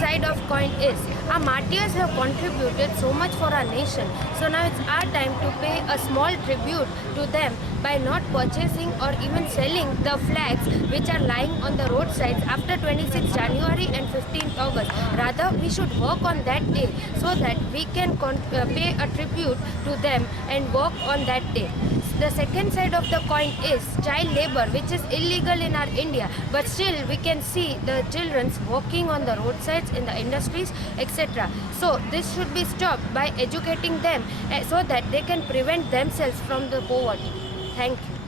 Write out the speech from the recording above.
side of coin is our martyrs have contributed so much for our nation. So now it's our time to pay a small tribute to them by not purchasing or even selling the flags which are lying on the roadsides after 26 January and 15th August. Rather, we should work on that day so that we can pay a tribute to them and work on that day. The second side of the coin is child labor, which is illegal in our India, but still we can see the children walking on the roadsides, in the industries, etc. So this should be stopped by educating them so that they can prevent themselves from the poverty. Thank you.